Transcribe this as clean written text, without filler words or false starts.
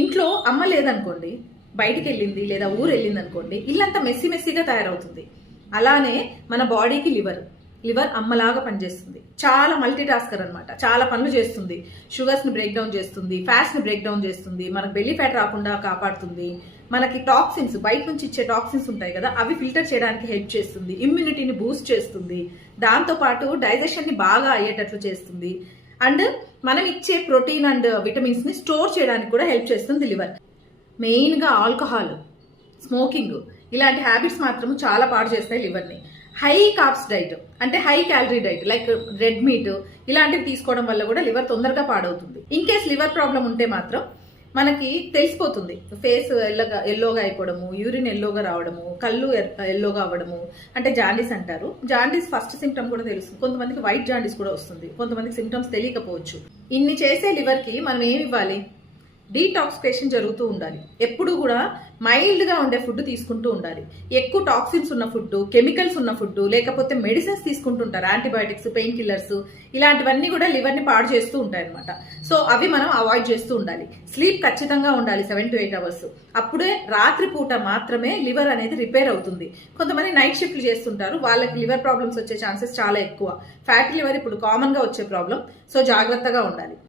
ఇంట్లో అమ్మ లేదనుకోండి, బయటికి వెళ్ళింది లేదా ఊరు వెళ్ళింది అనుకోండి, ఇల్లంతా మెస్సీ మెస్సీగా తయారవుతుంది. అలానే మన బాడీకి లివర్ అమ్మలాగా పనిచేస్తుంది. చాలా మల్టీ టాస్కర్ అనమాట. చాలా పనులు చేస్తుంది. షుగర్స్ ని బ్రేక్ డౌన్ చేస్తుంది, ఫ్యాట్స్ ని బ్రేక్ డౌన్ చేస్తుంది, మనకు బెల్లీ ఫ్యాట్ రాకుండా కాపాడుతుంది, మనకి టాక్సిన్స్ బయట నుంచి ఇచ్చే టాక్సిన్స్ ఉంటాయి కదా, అవి ఫిల్టర్ చేయడానికి హెల్ప్ చేస్తుంది, ఇమ్యూనిటీని బూస్ట్ చేస్తుంది, దాంతో పాటు డైజెషన్ ని బాగా అయ్యేటట్లు చేస్తుంది, అండ్ మనం ఇచ్చే ప్రోటీన్ అండ్ విటమిన్స్ ని స్టోర్ చేయడానికి కూడా హెల్ప్ చేస్తుంది లివర్. మెయిన్ గా ఆల్కహాల్, స్మోకింగ్ ఇలాంటి హ్యాబిట్స్ మాత్రం చాలా పాడు చేస్తాయి లివర్ని. హై కార్బ్స్ డైట్ అంటే high calorie diet like red meat ఇలాంటివి తీసుకోవడం వల్ల కూడా లివర్ తొందరగా పాడవుతుంది. ఇన్ కేస్ లివర్ ప్రాబ్లం ఉంటే మాత్రం మనకి తెలిసిపోతుంది. ఫేస్ ఎల్లోగా అయిపోవడము, యూరిన్ ఎల్లోగా రావడము, కళ్ళు ఎల్లోగా అవ్వడము, అంటే జాండీస్ అంటారు. జాండీస్ ఫస్ట్ సిమ్టమ్ కూడా తెలుస్తుంది. కొంతమందికి వైట్ జాండీస్ కూడా వస్తుంది, కొంతమందికి సిమ్టమ్స్ తెలియకపోవచ్చు. ఇన్ని చేసే లివర్కి మనం ఏమి ఇవ్వాలి? డీటాక్సిఫికేషన్ జరుగుతూ ఉండాలి. ఎప్పుడు కూడా మైల్డ్ గా ఉండే ఫుడ్ తీసుకుంటూ ఉండాలి. ఎక్కువ టాక్సిన్స్ ఉన్న ఫుడ్, కెమికల్స్ ఉన్న ఫుడ్, లేకపోతే మెడిసిన్స్ తీసుకుంటుంటారు, యాంటీబయాటిక్స్, పెయిన్ కిల్లర్స్, ఇలాంటివన్నీ కూడా లివర్ ని పాడు చేస్తూ ఉంటాయి అనమాట. సో అవి మనం అవాయిడ్ చేస్తూ ఉండాలి. స్లీప్ ఖచ్చితంగా ఉండాలి 7 to 8 hours. అప్పుడే రాత్రి పూట మాత్రమే లివర్ అనేది రిపేర్ అవుతుంది. కొంతమంది నైట్ షిఫ్ట్లు చేస్తుంటారు, వాళ్ళకి లివర్ ప్రాబ్లమ్స్ వచ్చే ఛాన్సెస్ చాలా ఎక్కువ. ఫ్యాటీ లివర్ ఇప్పుడు కామన్ గా వచ్చే ప్రాబ్లం. సో జాగ్రత్తగా ఉండాలి.